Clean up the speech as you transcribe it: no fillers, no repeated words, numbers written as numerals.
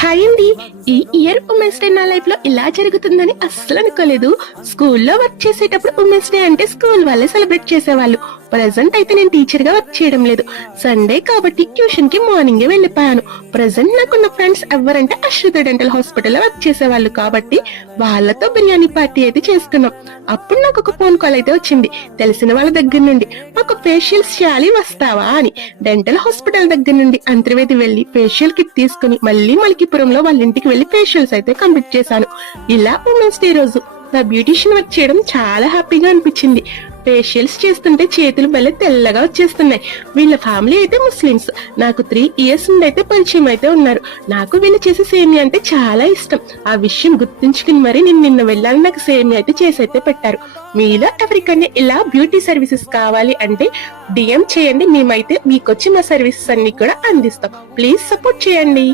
Hi అండి. ఈ year women's day నా లైఫ్ లో ఇలా జరుగుతుందని అస్సలు అనుకోలేదు. స్కూల్లో వర్క్ చేసేటప్పుడు ఉమెన్స్ డే అంటే స్కూల్ వాళ్ళే సెలబ్రేట్ చేసేవాళ్ళు. ప్రెసెంట్ అయితే నేను టీచర్ గా వర్క్ చేయడం లేదు. సండే కాబట్టి ట్యూషన్ కి మార్నింగే వెళ్ళిపోయాను. ప్రెసెంట్ నాకున్న ఫ్రెండ్స్ ఎవరంటే అశ్రుత డెంటల్ హాస్పిటల్ లో వర్క్ చేసేవాళ్ళు కాబట్టి వాళ్ళతో బిర్యానీ పార్టీ అయితే చేసుకున్నాం. అప్పుడు నాకు ఒక ఫోన్ కాల్ అయితే వచ్చింది తెలిసిన వాళ్ళ దగ్గర నుండి. మాకు ఫేషియల్స్ చేయాలి వస్తావా అని. డెంటల్ హాస్పిటల్ దగ్గర నుండి అంతర్వేది వెళ్లి ఫేషియల్ కిట్ తీసుకుని మళ్ళీ మల్కిపురంలో వాళ్ళ ఇంటికి వెళ్లి ఫేషియల్స్ అయితే కంప్లీట్ చేశాను. ఇలా ఉమెన్స్ డే రోజు నా బ్యూటిషియన్ వర్క్ చేయడం చాలా హ్యాపీగా అనిపించింది. ఫేషియల్స్ చేస్తుంటే చేతులు భలే తెల్లగా వచ్చేస్తున్నాయి. వీళ్ళ ఫ్యామిలీ అయితే ముస్లిమ్స్. నాకు 3 years నుండి అయితే పరిచయం అయితే ఉన్నారు. నాకు వీళ్ళు చేసే సేమియా అంటే చాలా ఇష్టం. ఆ విషయం గుర్తుంచుకుని మరి నేను నిన్న వెళ్ళాలని నాకు సేమియా అయితే చేసి అయితే పెట్టారు. మీలో ఎవరికైనా ఇలా బ్యూటీ సర్వీసెస్ కావాలి అంటే DM చేయండి. మేమైతే మీకొచ్చి మా సర్వీసెస్ అన్ని కూడా అందిస్తాం. ప్లీజ్ సపోర్ట్ చేయండి.